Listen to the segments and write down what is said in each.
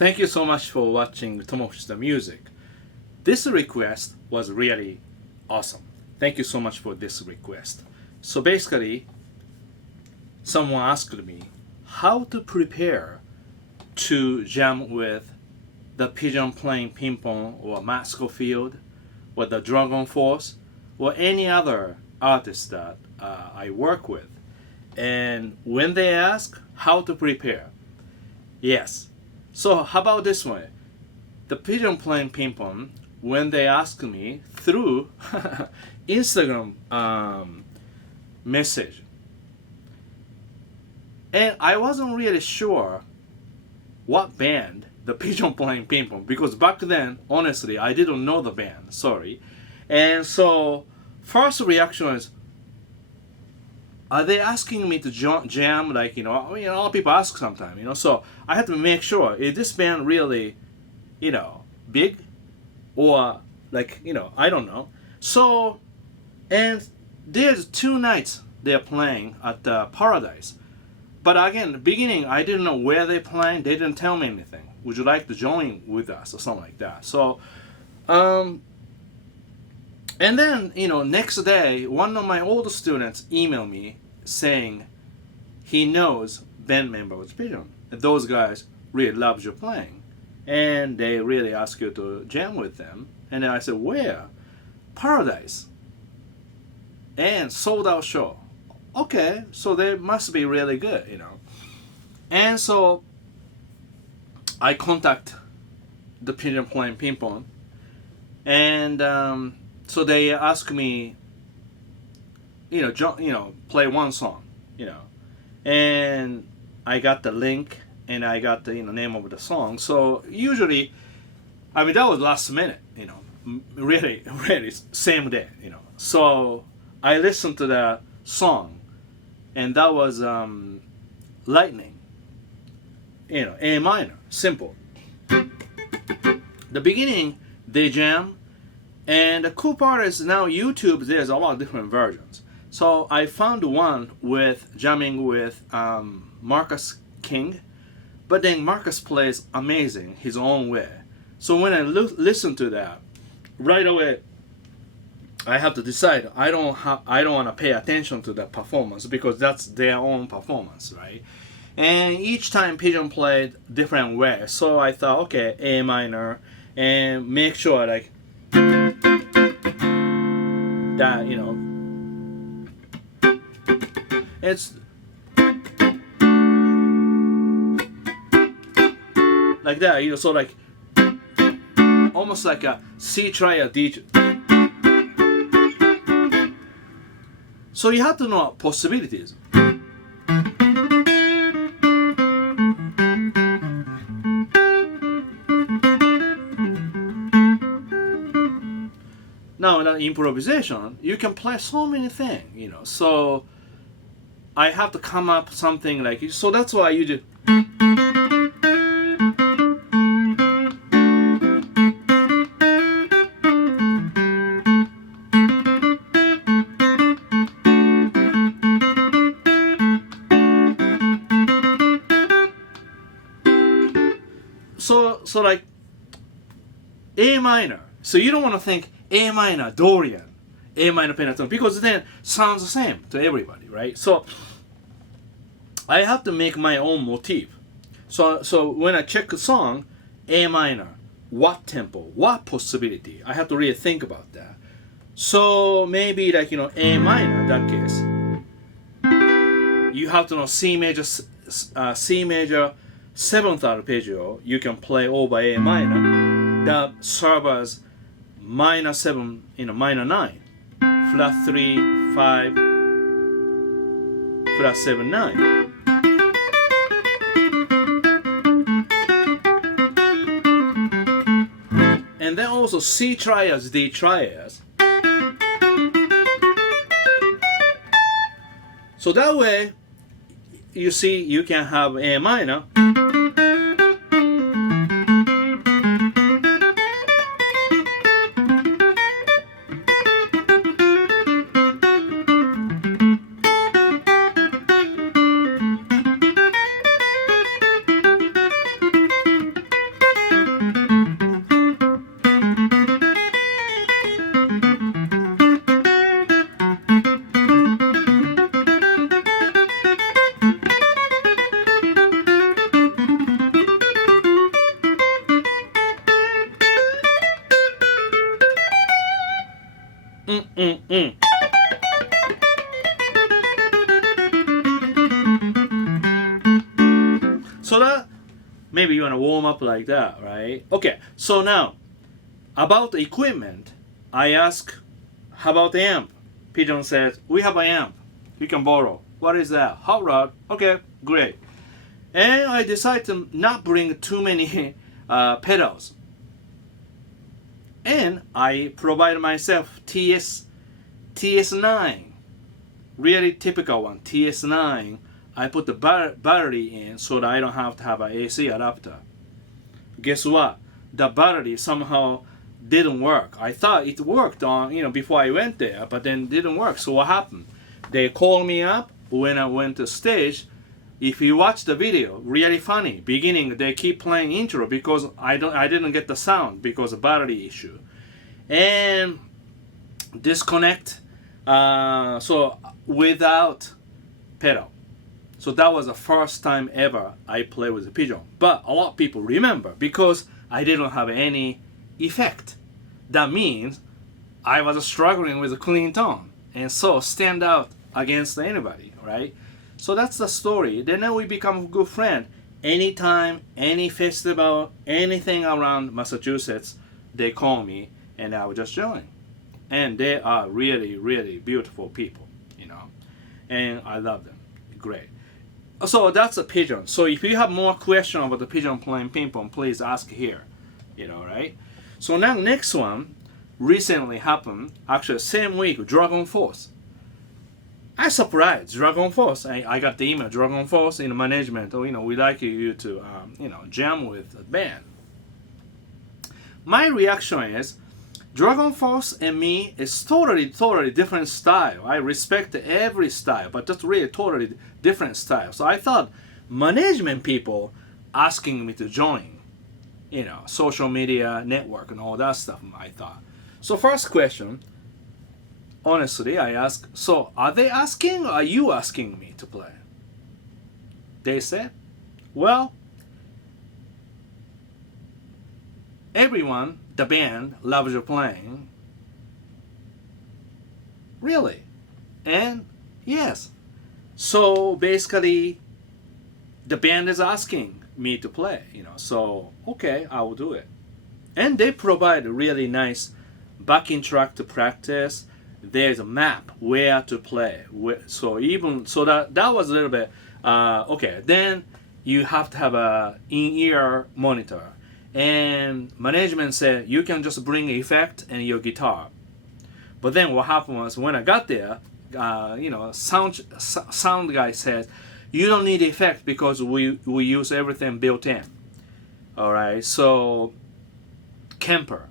Thank you so much for watching Tomo the music. This request was really awesome. Thank you so much for this request. So basically, someone asked me how to prepare to jam with the pigeon playing ping pong or Matt Schofield or the Dragonforce or any other artist that I work with. And when they ask how to prepare, yes. So how about this one? The pigeon playing ping pong, when they ask me through Instagram message, and I wasn't really sure what band the pigeon playing ping pong, because back then, honestly, I didn't know the band, sorry. And so first reaction is, are they asking me to jam, like, a lot of people ask sometimes, so I have to make sure, is this band really, big? Or, like, I don't know. So, and there's 2 nights they're playing at Paradise. But again, the beginning, I didn't know where they're playing. They didn't tell me anything. Would you like to join with us or something like that? So, and then, next day, one of my old students emailed me saying he knows band members pigeon. Those guys really love your playing. And they really ask you to jam with them. And then I said, where? Paradise. And sold out show. Okay, so they must be really good, And so I contact the pigeon playing ping pong. And so they ask me, play one song, and I got the link and I got the name of the song. So usually, that was last minute, really, really same day, So I listened to the song, and that was Lightning, A minor, simple. The beginning they jam. And the cool part is now YouTube, there's a lot of different versions. So I found one with jamming with Marcus King, but then Marcus plays amazing his own way. So when I listen to that, right away I have to decide I don't want to pay attention to the performance because that's their own performance, right? And each time pigeon played different way. So I thought, okay, A minor, and make sure like that, it's like that, so like almost like a C triad D. So you have to know possibilities. Now in an improvisation, you can play so many things, So I have to come up something like, so that's why you do. So like A minor. So you don't want to think A minor Dorian, A minor pentatonic, because then sounds the same to everybody, right? So I have to make my own motif. So when I check a song, A minor, what tempo, what possibility, I have to really think about that. So maybe like A minor, in that case, you have to know C major 7th arpeggio. You can play over A minor. That serves as minor 7, minor 9, flat 3, 5, flat 7, 9. And then also C triads, D triads. So that way, you see, you can have A minor. So that maybe you want to warm up like that, right? Okay, so now about the equipment, I ask, how about the amp? Pigeon says, we have an amp. You can borrow. What is that? Hot rod. Okay, great. And I decide to not bring too many pedals. And I provide myself TS9. Really typical one, TS9. I put the battery in so that I don't have to have an AC adapter. Guess what? The battery somehow didn't work. I thought it worked on, before I went there, but then didn't work. So what happened? They called me up when I went to stage. If you watch the video, really funny. Beginning, they keep playing intro because I didn't get the sound because of battery issue. And disconnect. So without pedal. So that was the first time ever I played with the pigeon. But a lot of people remember because I didn't have any effect. That means I was struggling with a clean tone. And so stand out against anybody, right? So that's the story. Then we become a good friend. Anytime, any festival, anything around Massachusetts, they call me and I will just join. And they are really, really beautiful people, And I love them. Great. So that's a pigeon. So if you have more questions about the pigeon playing ping pong, please ask here. Right? So now next one recently happened, actually same week, Dragonforce. I surprised Dragonforce. I got the email, Dragonforce in management. We like you to, jam with the band. My reaction is, Dragonforce and me is totally different style. I respect every style, but just really totally different style. So I thought management people asking me to join, social media network and all that stuff, I thought. So first question, honestly, I ask, so are they asking or are you asking me to play? They said, well, everyone, the band, loves your playing. Really? And yes. So basically, the band is asking me to play, So, okay, I will do it. And they provide a really nice backing track to practice. There's a map where to play. So that was a little bit, okay. Then you have to have a in-ear monitor. And management said you can just bring effect and your guitar. But then what happened was when I got there, sound guy said you don't need effect because we use everything built in. All right, so Kemper.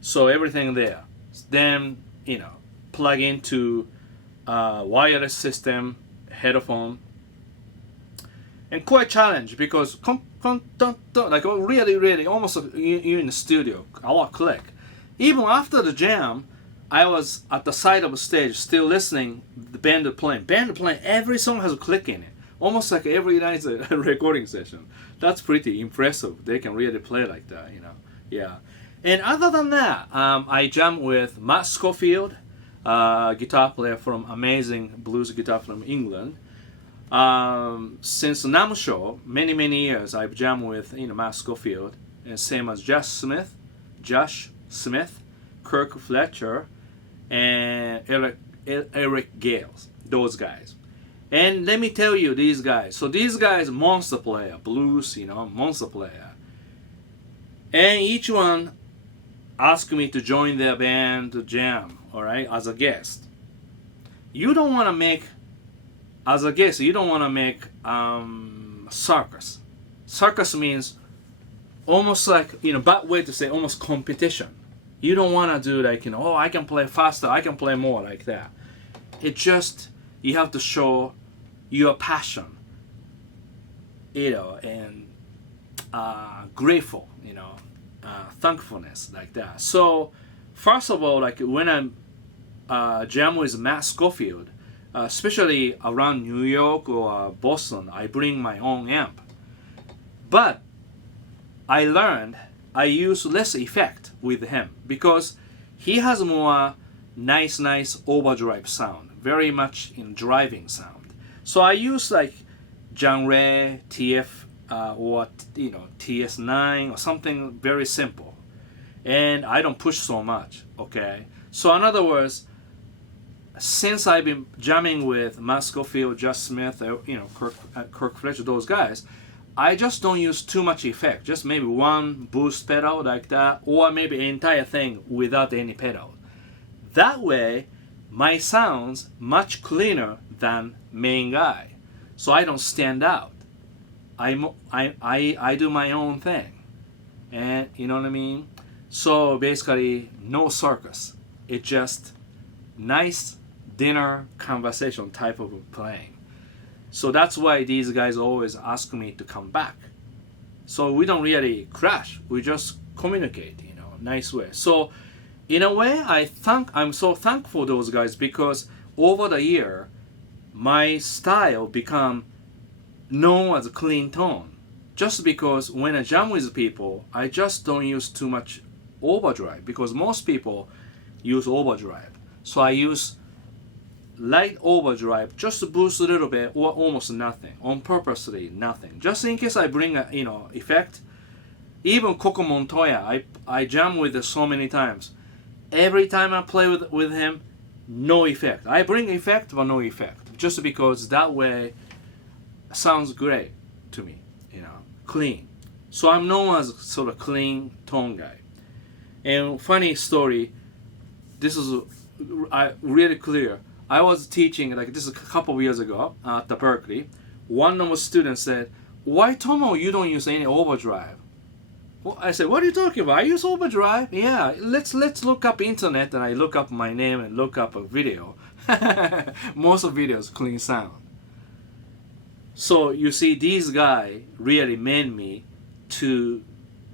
So everything there. Then plug into wireless system, headphone. And quite challenge because like really almost you in the studio, a lot click. Even after the jam, I was at the side of the stage still listening the band playing. Every song has a click in it. Almost like every night's a recording session. That's pretty impressive. They can really play like that, Yeah. And other than that, I jam with Matt Schofield, guitar player from amazing blues guitar from England. Since NAMM show, many years, I've jammed with Matt Schofield, and same as Josh Smith, Kirk Fletcher, and Eric Gales, those guys. And let me tell you, these guys. So these guys, monster player, blues, monster player. And each one asked me to join their band to jam, all right, as a guest. You don't want to make, as a guest, you don't want to make circus. Circus means almost like, bad way to say, almost competition. You don't want to do like, oh, I can play faster, I can play more like that. It just, you have to show your passion, and grateful, thankfulness like that. So, first of all, like when I jam with Matt Schofield, especially around New York or Boston, I bring my own amp. But I learned I use less effect with him because he has more nice overdrive sound, very much in driving sound. So I use like genre TF or TS9 or something very simple, and I don't push so much. Okay, so in other words, since I've been jamming with Matt Scofield, Just Smith, Kirk Fletcher, those guys, I just don't use too much effect. Just maybe one boost pedal like that, or maybe an entire thing without any pedal. That way, my sound's much cleaner than main guy, so I don't stand out. I do my own thing, and you know what I mean. So basically, no circus. It's just nice dinner conversation type of playing. So that's why these guys always ask me to come back. So we don't really crash. We just communicate, nice way. So in a way, I'm so thankful those guys, because over the year, my style become known as a clean tone. Just because when I jam with people, I just don't use too much overdrive, because most people use overdrive. So I use light overdrive just to boost a little bit, or almost nothing, on purposely nothing, just in case I bring a effect. Even Coco Montoya, I jam with it so many times. Every time I play with him, no effect. I bring effect but no effect, just because that way sounds great to me, clean. So I'm known as sort of clean tone guy. And funny story, this is really clear. I was teaching, like this is a couple of years ago at the Berkeley. One of the students said, "Why, Tomo, you don't use any overdrive?" Well, I said, "What are you talking about? I use overdrive." "Yeah, let's look up internet." And I look up my name and look up a video. Most of videos clean sound. So you see, these guys really made me to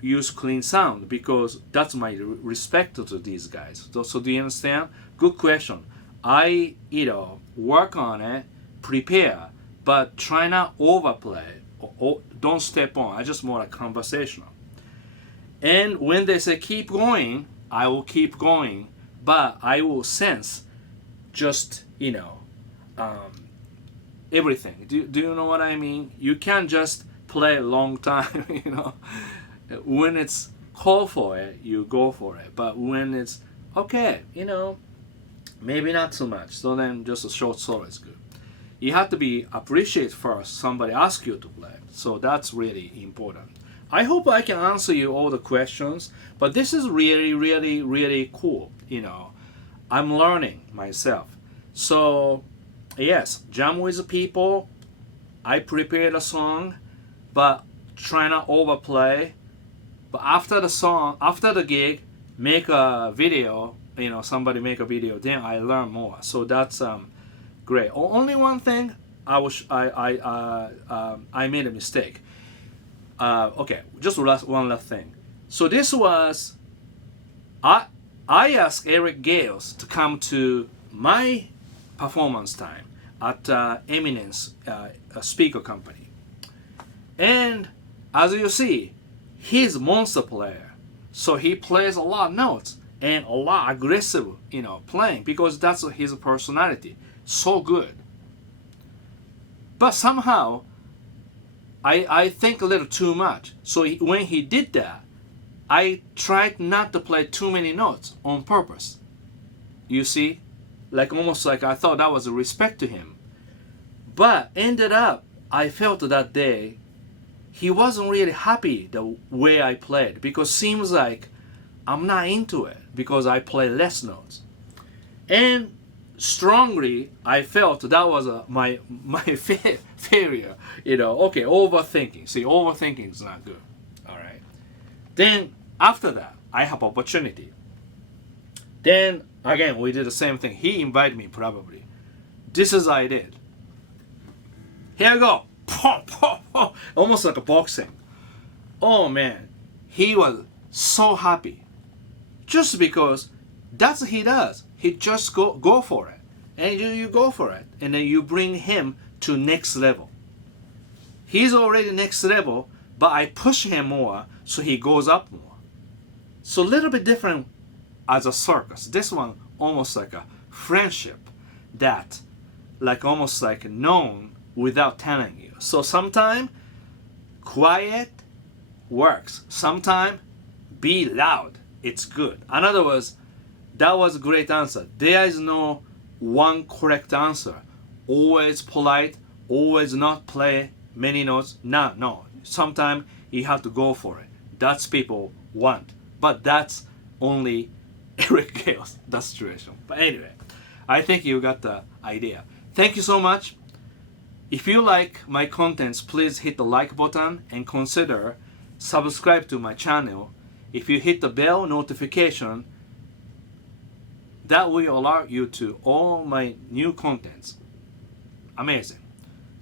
use clean sound, because that's my respect to these guys. So do you understand? Good question. I work on it, prepare, but try not overplay, or don't step on. I just more like conversational. And when they say keep going, I will keep going, but I will sense just everything. Do you know what I mean? You can't just play a long time. When it's called for it, you go for it. But when it's okay, maybe not too much. So then just a short solo is good. You have to be appreciate first somebody ask you to play. So that's really important. I hope I can answer you all the questions, but this is really, really, really cool. I'm learning myself. So yes, jam with people. I prepared a song, but try not overplay. But after the gig, make a video. Somebody make a video. Then I learn more. So that's great. Only one thing, I made a mistake. Okay, just one last thing. So this was, I asked Eric Gales to come to my performance time at Eminence, a speaker company. And as you see, he's a monster player. So he plays a lot of notes and a lot aggressive, playing, because that's his personality. So good. But somehow, I think a little too much. So when he did that, I tried not to play too many notes on purpose. You see? Almost like I thought that was a respect to him. But ended up, I felt that day, he wasn't really happy the way I played, because seems like I'm not into it because I play less notes. And strongly, I felt that was my failure. Okay, overthinking. See, overthinking is not good. All right. Then after that, I have opportunity. Then again, we did the same thing. He invited me probably. This is I did. Here I go. Almost like a boxing. Oh man, he was so happy. Just because that's what he does. He just go for it. And you go for it. And then you bring him to next level. He's already next level, but I push him more so he goes up more. So a little bit different as a circus. This one almost like a friendship that like almost like known without telling you. So sometimes quiet works. Sometimes be loud. It's good. In other words, that was a great answer. There is no one correct answer. Always polite, always not play many notes. No. Sometimes you have to go for it. That's people want. But that's only Eric Gale's that situation. But anyway, I think you got the idea. Thank you so much. If you like my contents, please hit the like button and consider subscribe to my channel. If you hit the bell notification, that will alert you to all my new contents. Amazing.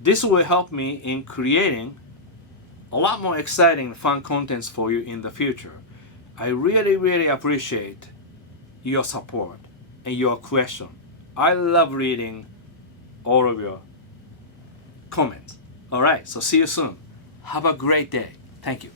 This will help me in creating a lot more exciting fun contents for you in the future. I really appreciate your support and your question. I love reading all of your comments. Alright, so see you soon. Have a great day. Thank you.